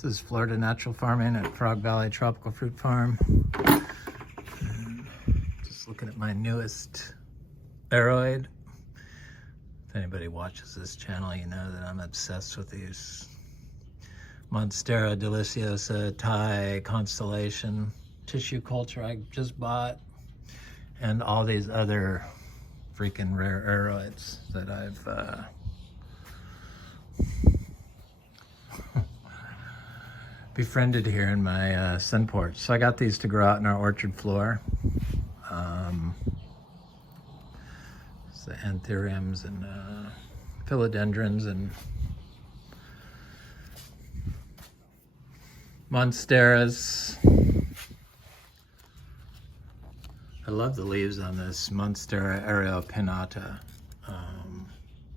This is Florida Natural Farming at Frog Valley Tropical Fruit Farm. And just looking at my newest Aroid. If anybody watches this channel, you know that I'm obsessed with these Monstera, deliciosa, Thai, constellation, tissue culture I just bought, and all these other freaking rare Aroids that I've befriended here in my sun porch. So I got these to grow out in our orchard floor. It's the anthuriums and philodendrons and Monsteras. I love the leaves on this Monstera aureopinnatta.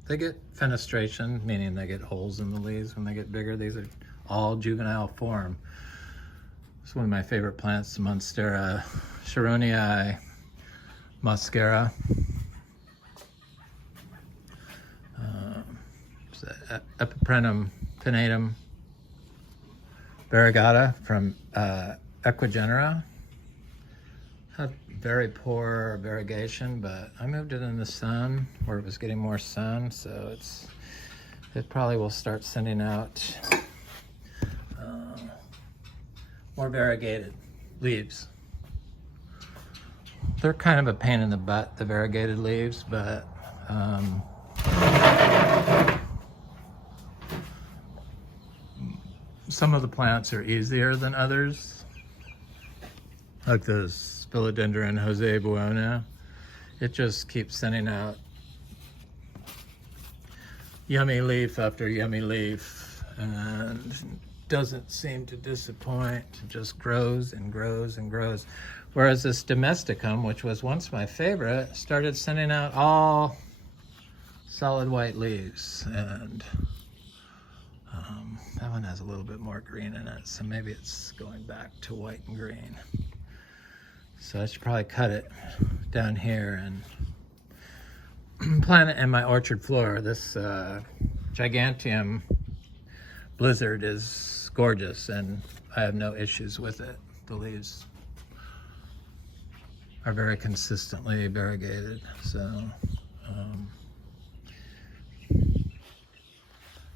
They get fenestration, meaning they get holes in the leaves when they get bigger. These are all juvenile form. It's one of my favorite plants, the Monstera sharonii mascara. Epiprenum pinnatum variegata from Equigenera. Had very poor variegation, but I moved it in the sun where it was getting more sun, so it probably will start sending out more variegated leaves. They're kind of a pain in the butt, the variegated leaves, but some of the plants are easier than others, like this philodendron Jose Buona. It just keeps sending out yummy leaf after yummy leaf and doesn't seem to disappoint. It just grows and grows and grows. Whereas this domesticum, which was once my favorite, started sending out all solid white leaves, and that one has a little bit more green in it, so maybe it's going back to white and green. So I should probably cut it down here and plant it in my orchard floor. This gigantium blizzard is gorgeous and I have no issues with it. The leaves are very consistently variegated, so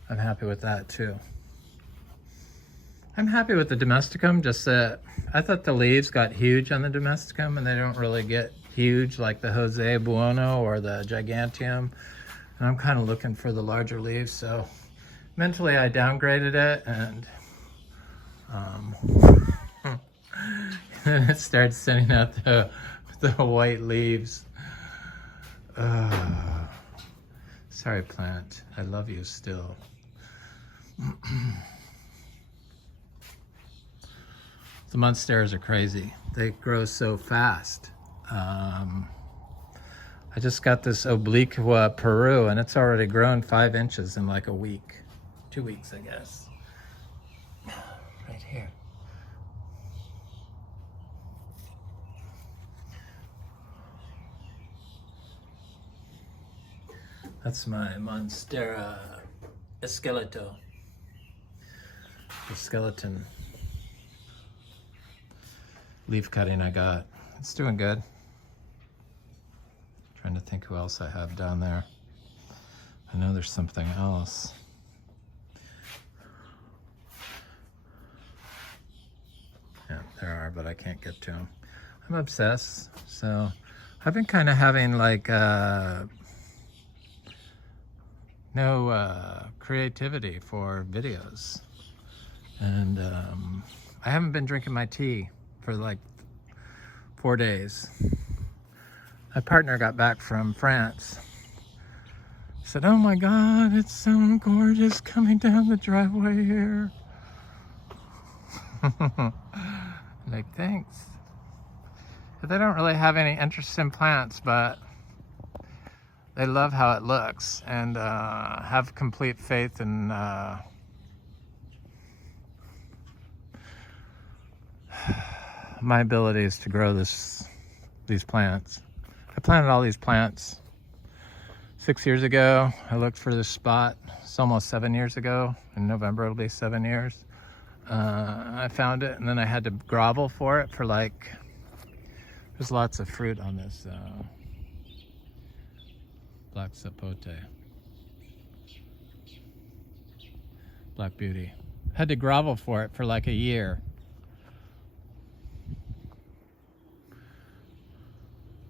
I'm happy with that too. I'm happy with the domesticum, just that I thought the leaves got huge on the domesticum and they don't really get huge like the Jose Buono or the gigantium. And I'm kind of looking for the larger leaves, so mentally I downgraded it, and then it starts sending out the white leaves. Sorry, plant. I love you still. The Monsteras are crazy. They grow so fast. I just got this obliqua Peru, and it's already grown 5 inches in like a week. 2 weeks, I guess. Right here. That's my Monstera esqueleto. The skeleton leaf cutting I got. It's doing good. Trying to think who else I have down there. I know there's something else. Yeah, there are, but I can't get to them. I'm obsessed, so I've been kind of having like no creativity for videos, and I haven't been drinking my tea for like 4 days. My partner got back from France. Said, "Oh my God, it's so gorgeous coming down the driveway here." Like, thanks. But they don't really have any interest in plants, but they love how it looks and have complete faith in my abilities to grow these plants. I planted all these plants 6 years ago. I looked for this spot. It's almost 7 years ago. In November it'll be 7 years. I found it, and then I had to grovel for it for like, there's lots of fruit on this black sapote, black beauty. Had to grovel for it for like a year.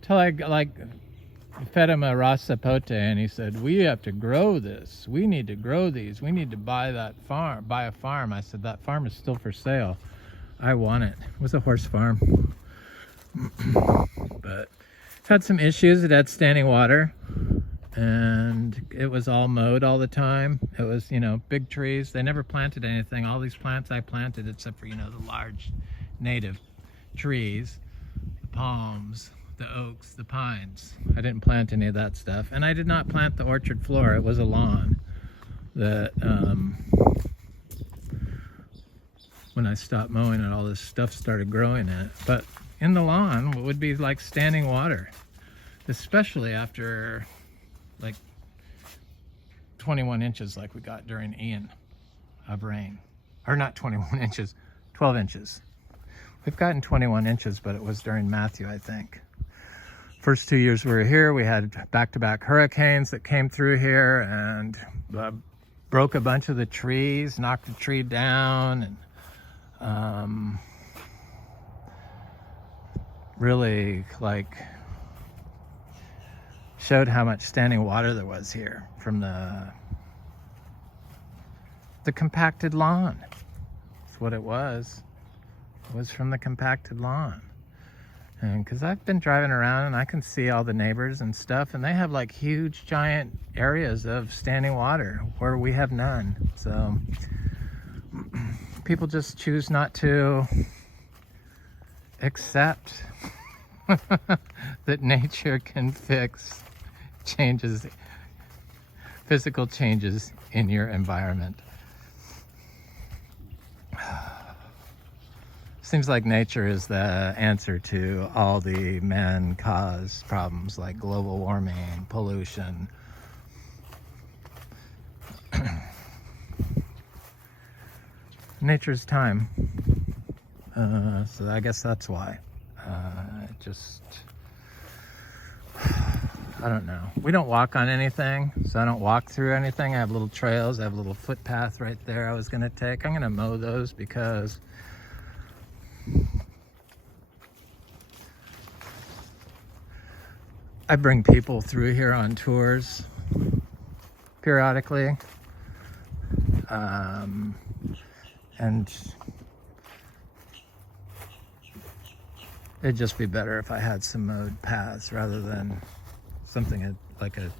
Till I like fed him a raw sapote, and he said, we have to grow this. We need to grow these. We need to buy that farm, buy a farm. I said, that farm is still for sale. I want it. It was a horse farm. But it had some issues. It had standing water, and it was all mowed all the time. It was, you know, big trees. They never planted anything. All these plants I planted, except for, you know, the large native trees, the palms, the oaks, the pines. I didn't plant any of that stuff. And I did not plant the orchard floor. It was a lawn that when I stopped mowing it, all this stuff started growing in it. But in the lawn would be like standing water, especially after like 21 inches like we got during Ian of rain. Or not 21 inches, 12 inches. We've gotten 21 inches, but it was during Matthew, I think. First 2 years we were here, we had back-to-back hurricanes that came through here and broke a bunch of the trees, knocked a tree down, and really like showed how much standing water there was here from the compacted lawn. That's what it was. It was from the compacted lawn. And because I've been driving around and I can see all the neighbors and stuff, and they have like huge giant areas of standing water where we have none. So people just choose not to accept that nature can fix changes, physical changes in your environment. Seems like nature is the answer to all the man-caused problems like global warming, pollution. Nature's time. So I guess that's why. I don't know. We don't walk on anything, so I don't walk through anything. I have little trails. I have a little footpath right there I was going to take. I'm going to mow those because I bring people through here on tours periodically. And it'd just be better if I had some mowed paths rather than something like a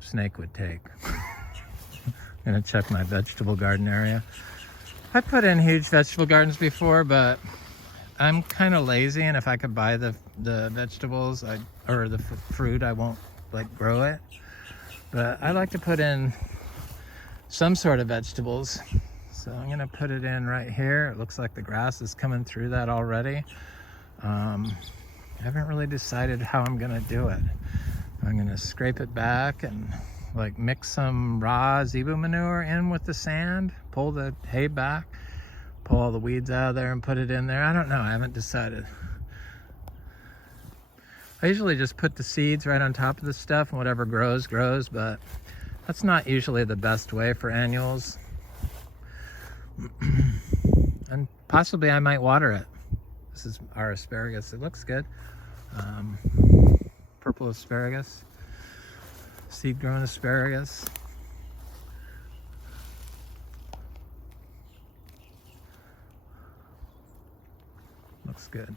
snake would take. I'm gonna check my vegetable garden area. I put in huge vegetable gardens before, but I'm kind of lazy, and if I could buy the vegetables or the fruit, I won't like grow it. But I like to put in some sort of vegetables. So I'm gonna put it in right here. It looks like the grass is coming through that already. I haven't really decided how I'm gonna do it. I'm gonna scrape it back and like mix some raw zebu manure in with the sand, pull the hay back, pull all the weeds out of there and put it in there. I don't know, I haven't decided. I usually just put the seeds right on top of the stuff, and whatever grows, grows, but that's not usually the best way for annuals. And possibly I might water it. This is our asparagus. It looks good. Purple asparagus, seed grown asparagus. Looks good.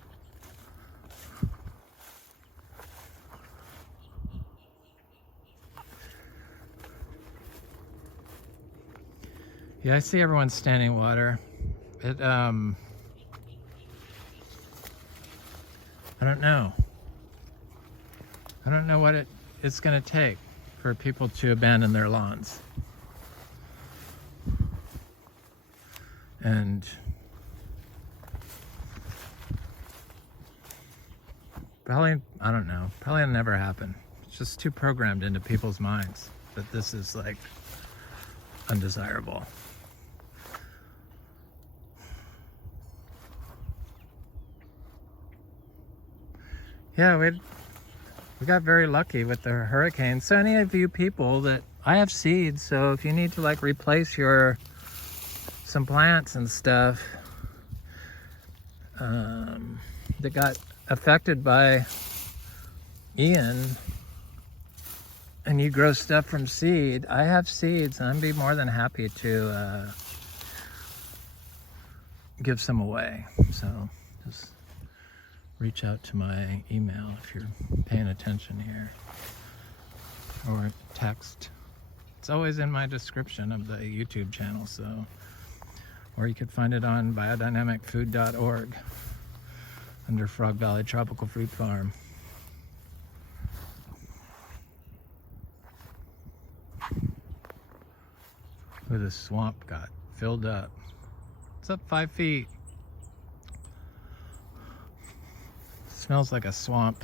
Yeah, I see everyone's standing water. It, I don't know. I don't know what it's going to take for people to abandon their lawns. And probably, I don't know, probably it'll never happen. It's just too programmed into people's minds that this is like undesirable. Yeah, we got very lucky with the hurricane. So any of you people that, I have seeds, so if you need to like replace some plants and stuff that got affected by Ian, and you grow stuff from seed, I have seeds and I'd be more than happy to give some away. So just reach out to my email if you're paying attention here, or text. It's always in my description of the YouTube channel, so, or you could find it on biodynamicfood.org under Frog Valley Tropical Fruit Farm. Where the swamp got filled up. It's up 5 feet. Smells like a swamp.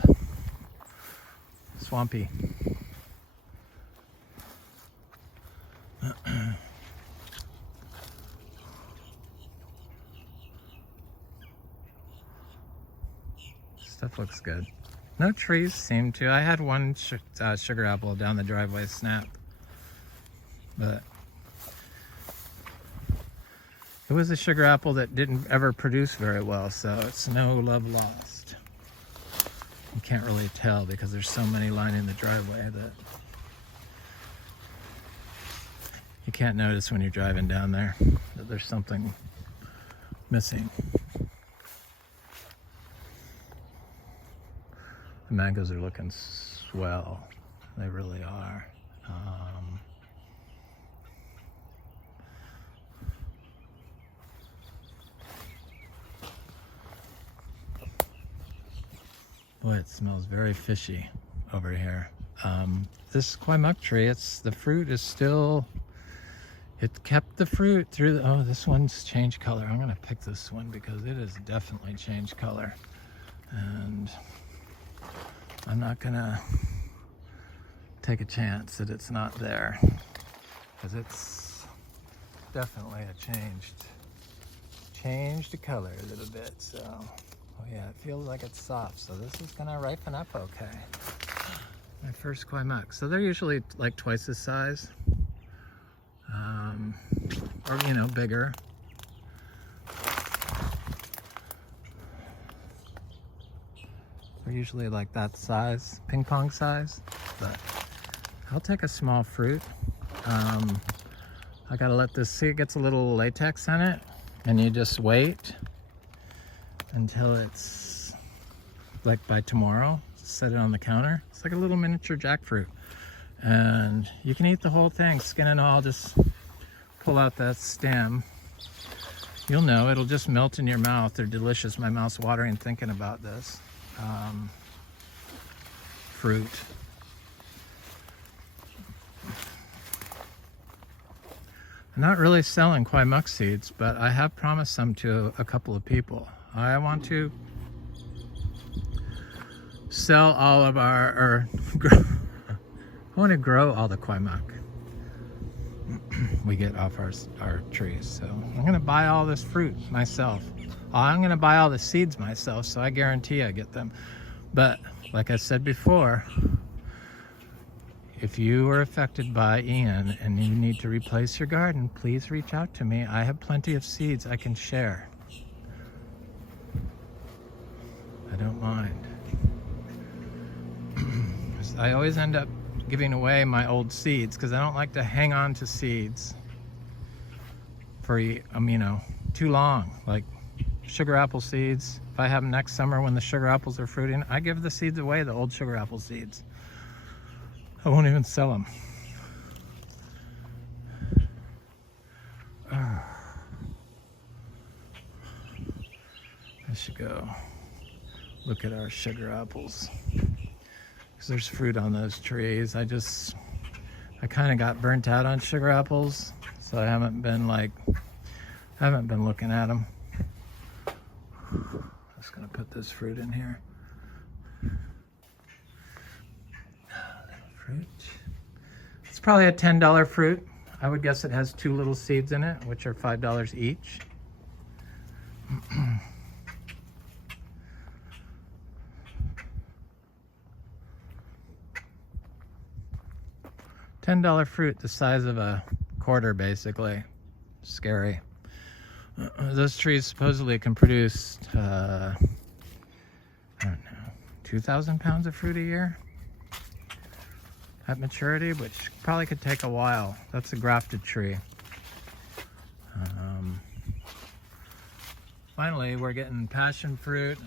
Swampy. Stuff looks good. No trees seem to. I had one sugar apple down the driveway snap, but it was a sugar apple that didn't ever produce very well, so it's no love lost. You can't really tell because there's so many lining the driveway that you can't notice when you're driving down there that there's something missing. The mangoes are looking swell. They really are. Boy, it smells very fishy over here. This Kwai tree, the fruit is still, it kept the fruit through the, oh, this one's changed color. I'm gonna pick this one because it has definitely changed color. And I'm not gonna take a chance that it's not there, because it's definitely changed color a little bit. So, oh yeah, it feels like it's soft. So this is gonna ripen up okay. My first Kwai. So they're usually like twice this size, or you know, bigger. They're usually like that size, ping pong size, but I'll take a small fruit. I gotta let this, see, it gets a little latex in it, and you just wait until it's like by tomorrow. Set it on the counter. It's like a little miniature jackfruit, and you can eat the whole thing, skin and all. Just pull out that stem. You'll know, it'll just melt in your mouth. They're delicious. My mouth's watering thinking about this fruit. I'm not really selling Kwai seeds, but I have promised some to a couple of people. I want to sell all of I want to grow all the Kwai we get off our trees. So I'm going to buy all this fruit myself. I'm going to buy all the seeds myself, so I guarantee I get them. But like I said before, if you were affected by Ian and you need to replace your garden, please reach out to me. I have plenty of seeds I can share. I don't mind. I always end up giving away my old seeds because I don't like to hang on to seeds for too long. Like sugar apple seeds, if I have them next summer when the sugar apples are fruiting, I give the seeds away, the old sugar apple seeds. I won't even sell them. I should go look at our sugar apples, because there's fruit on those trees. I kind of got burnt out on sugar apples, so I haven't been looking at them. I'm just gonna put this fruit in here. Fruit. It's probably a $10 fruit. I would guess it has 2 little seeds in it, which are $5 each. $10 fruit the size of a quarter, basically. Scary. Those trees supposedly can produce, I don't know, 2,000 pounds of fruit a year at maturity, which probably could take a while. That's a grafted tree. Finally, we're getting passion fruit.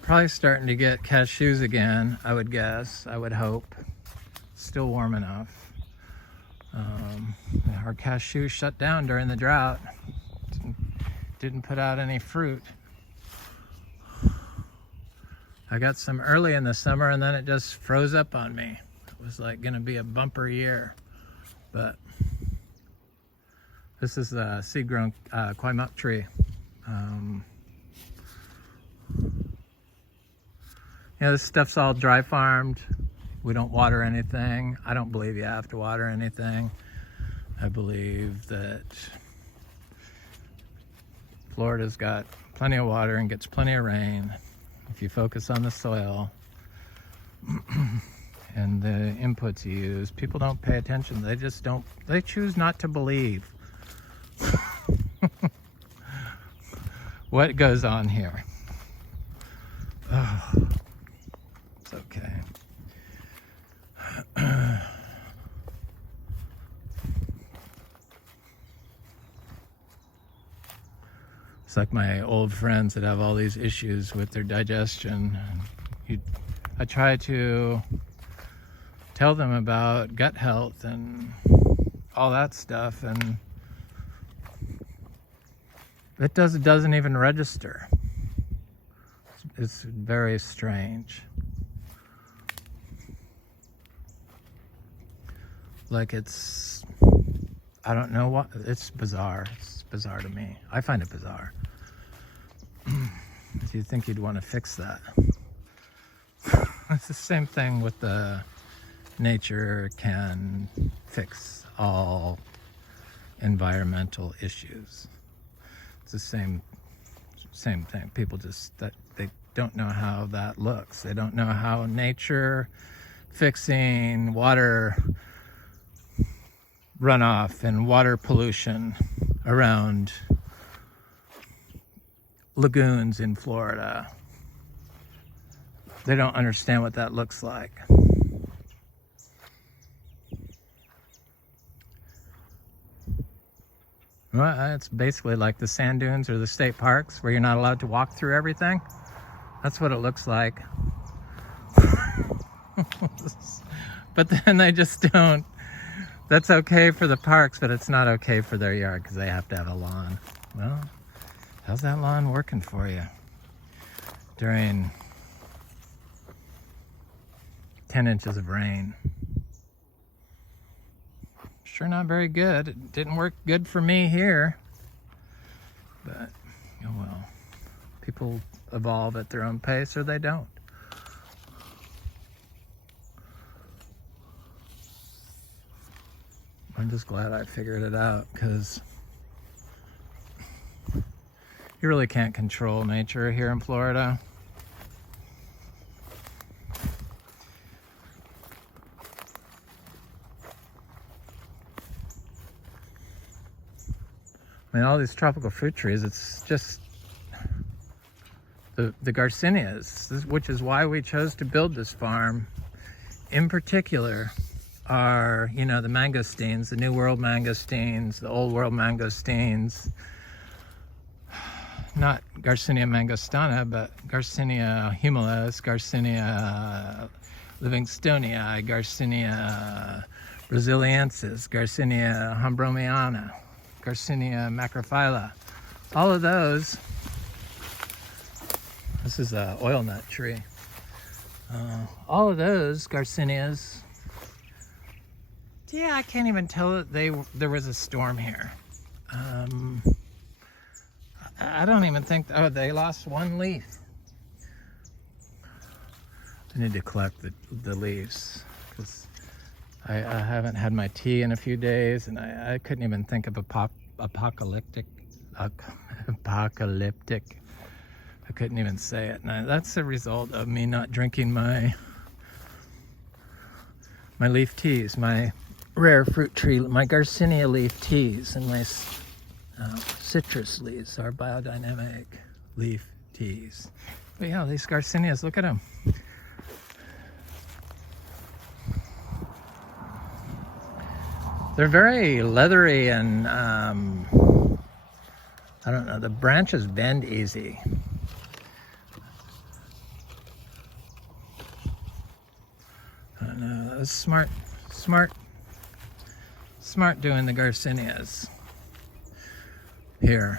Probably starting to get cashews again, I would guess, I would hope. Still warm enough. Our cashews shut down during the drought. Didn't put out any fruit. I got some early in the summer and then it just froze up on me. It was like gonna be a bumper year. But this is a seed-grown Kwai tree. Yeah, this stuff's all dry farmed. We don't water anything. I don't believe you have to water anything. I believe that Florida's got plenty of water and gets plenty of rain. If you focus on the soil and the inputs you use, people don't pay attention. They just don't, they choose not to believe what goes on here. Oh, it's okay. It's like my old friends that have all these issues with their digestion. I try to tell them about gut health and all that stuff, and it doesn't even register. It's very strange. Like it's, I don't know what, it's bizarre. It's bizarre to me. I find it bizarre. Do you think you'd want to fix that? It's the same thing with the nature can fix all environmental issues. It's the same thing. People just, that they don't know how that looks. They don't know how nature fixing water runoff and water pollution around lagoons in Florida. They don't understand what that looks like. Well, it's basically like the sand dunes or the state parks where you're not allowed to walk through everything. That's what it looks like. But then they just don't. That's okay for the parks, but it's not okay for their yard because they have to have a lawn. Well, how's that lawn working for you during 10 inches of rain? Sure not very good. It didn't work good for me here. But, oh well. People evolve at their own pace or they don't. I'm just glad I figured it out, because you really can't control nature here in Florida. I mean, all these tropical fruit trees, it's just the garcinias, which is why we chose to build this farm in particular, are, you know, the mangosteens, the New World mangosteens, the Old World mangosteens. Not Garcinia mangostana, but Garcinia humilis, Garcinia livingstonii, Garcinia brasiliensis, Garcinia hombromiana, Garcinia macrophylla. All of those. This is an oil nut tree. All of those Garcinias. Yeah, I can't even tell that there was a storm here. I don't even think, oh, they lost one leaf. I need to collect the leaves, because I haven't had my tea in a few days, and I couldn't even think of apocalyptic. I couldn't even say it. And that's a result of me not drinking my leaf teas, my rare fruit tree, my Garcinia leaf teas and my citrus leaves are biodynamic leaf teas. But yeah, these Garcinias, look at them. They're very leathery and I don't know, the branches bend easy. I don't know, that was smart doing the Garcinias here.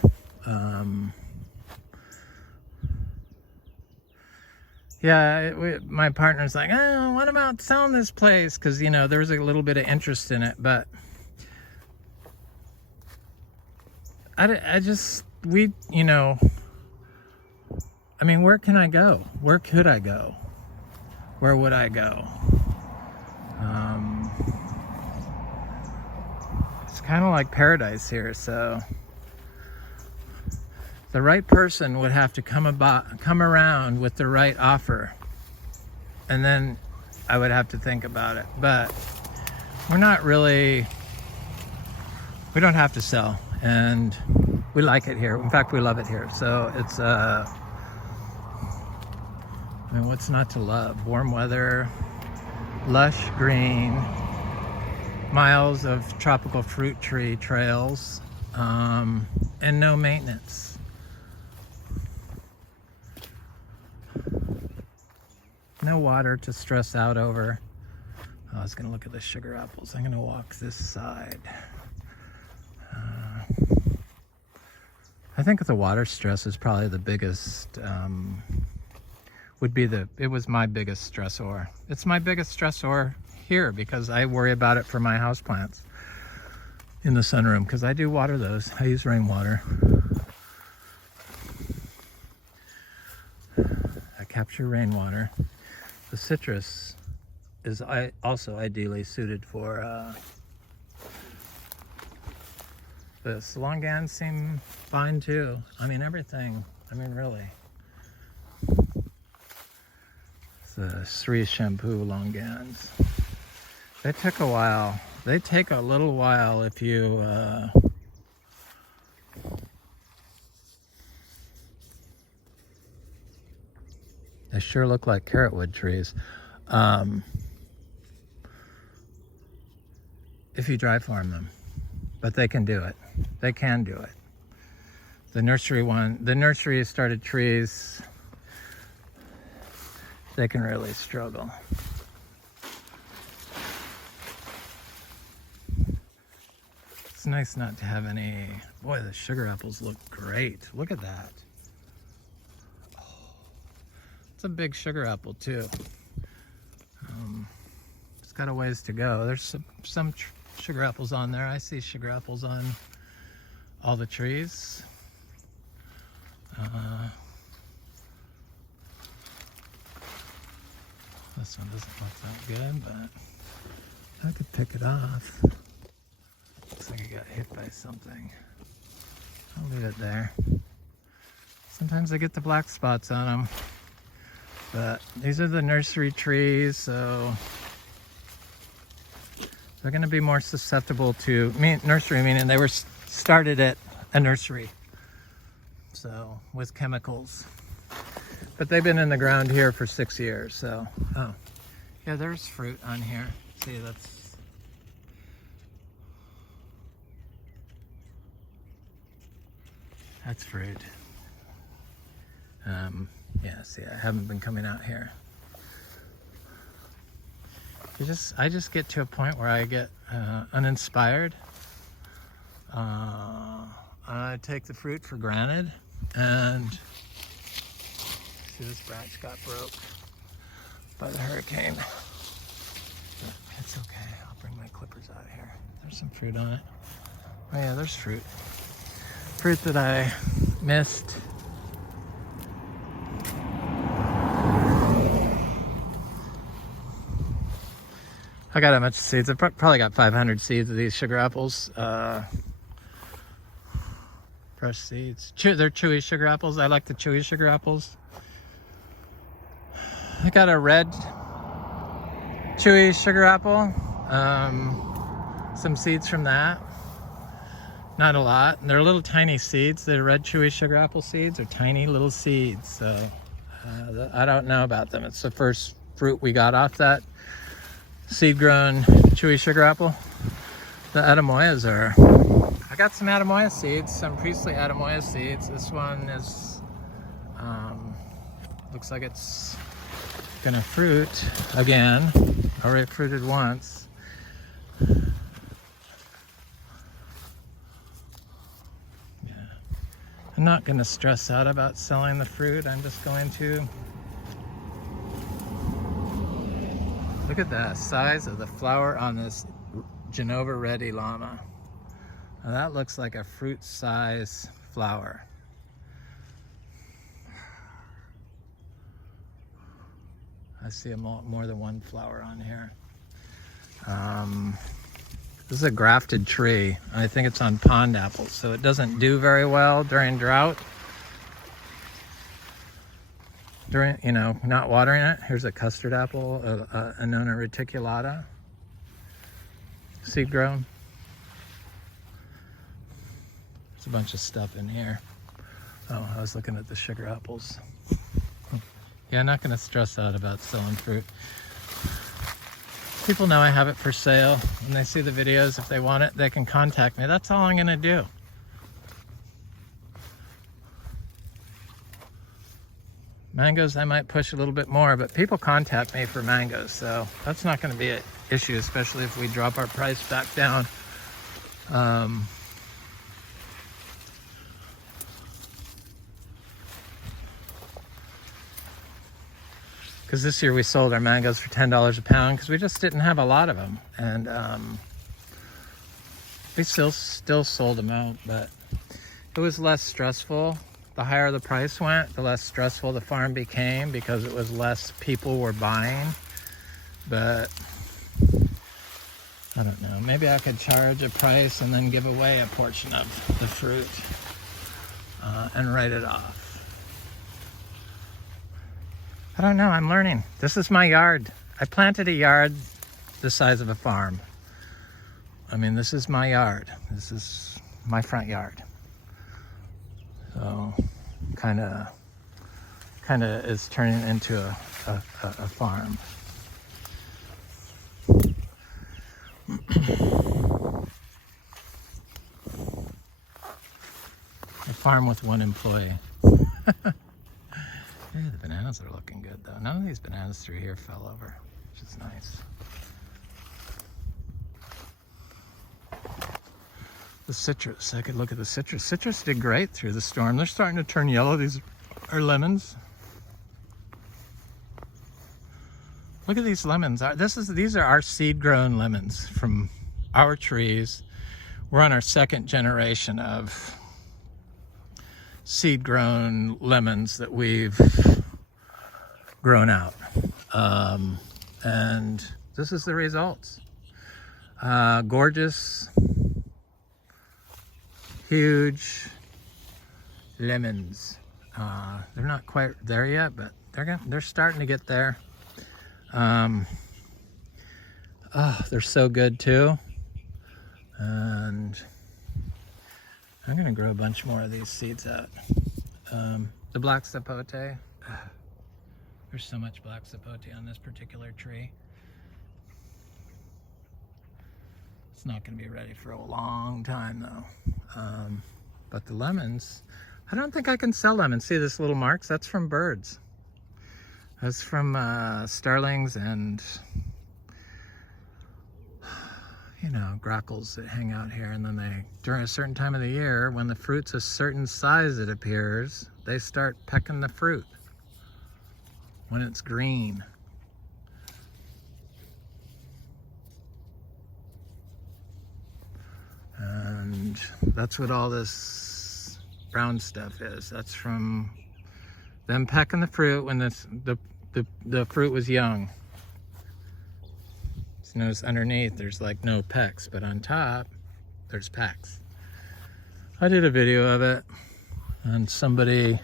Yeah, my partner's like, oh, what about selling this place? Because, you know, there was a little bit of interest in it, but you know, I mean, where can I go? Where could I go? Where would I go? It's kind of like paradise here, so the right person would have to come around with the right offer, and then I would have to think about it. But we don't have to sell, and we like it here. In fact, we love it here. So it's I mean, what's not to love? Warm weather, lush green, miles of tropical fruit tree trails, and no maintenance. No water to stress out over. I was gonna look at the sugar apples. I'm gonna walk this side. I think the water stress is probably the biggest, it was my biggest stressor. It's my biggest stressor here because I worry about it for my houseplants in the sunroom, because I do water those. I use rainwater. I capture rainwater. The citrus is also ideally suited for this. Longans seem fine too. I mean, everything. I mean, really. It's the Sri Shampoo Longans. They took a while. They take a little while if you they sure look like carrotwood trees. If you dry farm them. But they can do it. They can do it. The nursery started trees, they can really struggle. It's nice not to have any. Boy, the sugar apples look great. Look at that. Oh, it's a big sugar apple too. It's got a ways to go. There's some sugar apples on there. I see sugar apples on all the trees. This one doesn't look that good, but I could pick it off. Looks like it got hit by something. I'll leave it there. Sometimes I get the black spots on them, but these are the nursery trees, so they're going to be more susceptible to nursery, meaning they were started at a nursery, so with chemicals. But they've been in the ground here for 6 years, so oh yeah, there's fruit on here. See, that's fruit. Yeah, see, I haven't been coming out here. I just get to a point where I get uninspired. I take the fruit for granted, and see, this branch got broke by the hurricane. It's okay, I'll bring my clippers out here. There's some fruit on it. Oh yeah, there's fruit. Fruit that I missed. I got a bunch of seeds. I've probably got 500 seeds of these sugar apples. Fresh seeds. They're chewy sugar apples. I like the chewy sugar apples. I got a red chewy sugar apple. some seeds from that. Not a lot. They're little tiny seeds. The red chewy sugar apple seeds are tiny little seeds. So I don't know about them. It's the first fruit we got off that seed-grown chewy sugar apple. The Aroids are... I got some Aroid seeds, some Priestley Aroid seeds. This one is... looks like it's gonna fruit again. Already fruited once. I'm not going to stress out about selling the fruit. I'm just going to look at the size of the flower on this Genova Ready Llama. Now that looks like a fruit size flower. I see more than one flower on here. This is a grafted tree. I think it's on pond apples, so it doesn't do very well during drought. During, you know, not watering it. Here's a custard apple, Annona reticulata, seed grown. There's a bunch of stuff in here. Oh, I was looking at the sugar apples. Yeah, I'm not going to stress out about selling fruit. People know I have it for sale. When they see the videos, if they want it, they can contact me. That's all I'm going to do. Mangoes, I might push a little bit more, but people contact me for mangoes, so that's not going to be an issue, especially if we drop our price back down. Because this year we sold our mangoes for $10 a pound because we just didn't have a lot of them, and we still sold them out, but it was less stressful. The higher the price went, the less stressful the farm became because it was less people were buying. But I don't know, maybe I could charge a price and then give away a portion of the fruit and write it off. I don't know, I'm learning. This is my yard. I planted a yard the size of a farm. I mean, this is my yard. This is my front yard. So, kind of is turning into a farm. A farm with one employee. Yeah, the bananas are looking good though. None of these bananas through here fell over, which is nice. The citrus, I could look at the citrus. Citrus did great through the storm. They're starting to turn yellow. These are lemons. Look at these lemons. These are our seed-grown lemons from our trees. We're on our second generation of seed-grown lemons that we've grown out. And this is the results. Gorgeous, huge lemons. They're not quite there yet, but they're starting to get there. Oh, they're so good too. And I'm gonna grow a bunch more of these seeds out. The black sapote. There's so much black sapote on this particular tree. It's not gonna be ready for a long time though. But the lemons, I don't think I can sell lemons. See this little marks? That's from birds. That's from starlings and you know, grackles that hang out here, and then they, during a certain time of the year, when the fruit's a certain size, it appears, they start pecking the fruit when it's green. And that's what all this brown stuff is. That's from them pecking the fruit when the fruit was young. Notice underneath there's like no pecks, but on top there's pecks. I did a video of it, and somebody,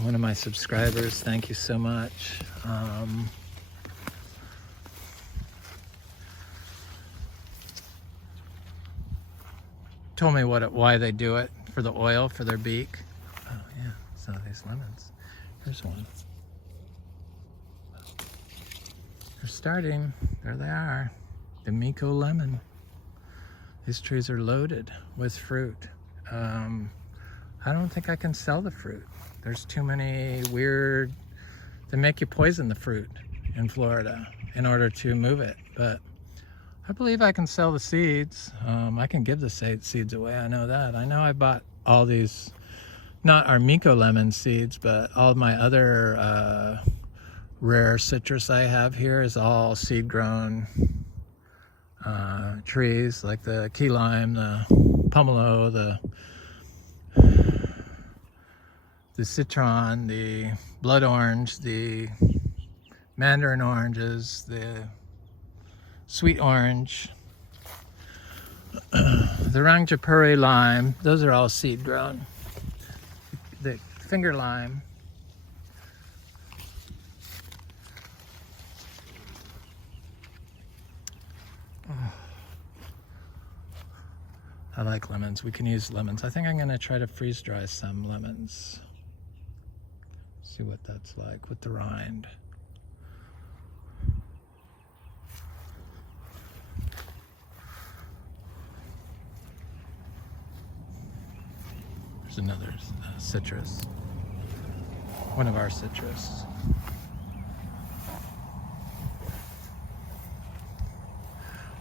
one of my subscribers, thank you so much, told me why they do it, for the oil, for their beak. Oh yeah, so these lemons. Here's one. They're starting. There they are. The Miko lemon. These trees are loaded with fruit. I don't think I can sell the fruit. There's too many weird... They make you poison the fruit in Florida in order to move it. But I believe I can sell the seeds. I can give the seeds away. I know that. I know I bought all these, not our Miko lemon seeds, but all of my other rare citrus I have here is all seed grown trees, like the key lime, the pomelo, the citron, the blood orange, the mandarin oranges, the sweet orange, the Rangjapuri lime. Those are all seed grown. The finger lime. I like lemons. We can use lemons. I think I'm going to try to freeze dry some lemons. See what that's like with the rind. There's another citrus. One of our citrus.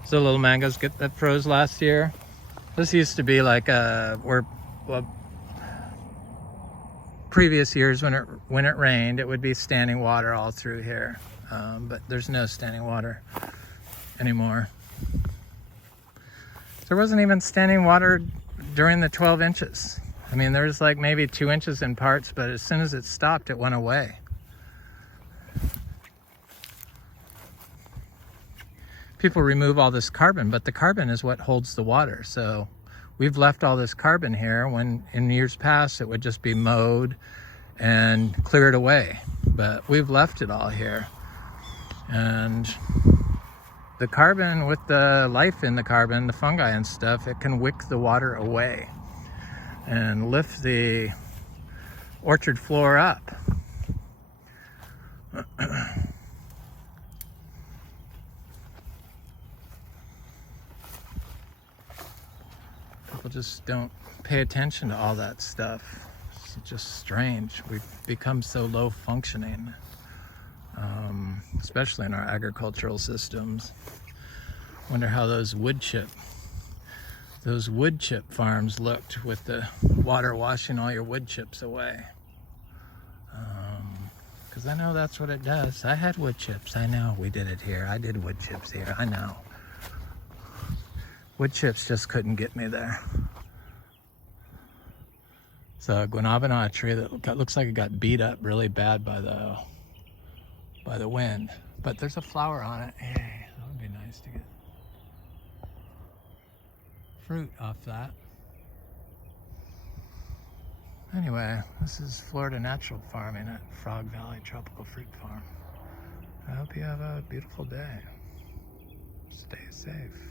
So little mangoes that froze last year. This used to be like previous years when it rained, it would be standing water all through here. But there's no standing water anymore. There wasn't even standing water during the 12 inches. I mean, there was like maybe 2 inches in parts, but as soon as it stopped, it went away. People remove all this carbon, but the carbon is what holds the water. So we've left all this carbon here when in years past it would just be mowed and cleared away. But we've left it all here. And the carbon, with the life in the carbon, the fungi and stuff, it can wick the water away and lift the orchard floor up. People just don't pay attention to all that stuff. It's just strange. We've become so low functioning, especially in our agricultural systems. Wonder how those wood chip farms looked with the water washing all your wood chips away. Because I know that's what it does. I had wood chips. I know we did it here. I did wood chips here. I know. Wood chips just couldn't get me there. It's a guanabana tree that looks like it got beat up really bad by the wind. But there's a flower on it. Hey, that would be nice to get fruit off that. Anyway, this is Florida Natural Farming at Frog Valley Tropical Fruit Farm. I hope you have a beautiful day. Stay safe.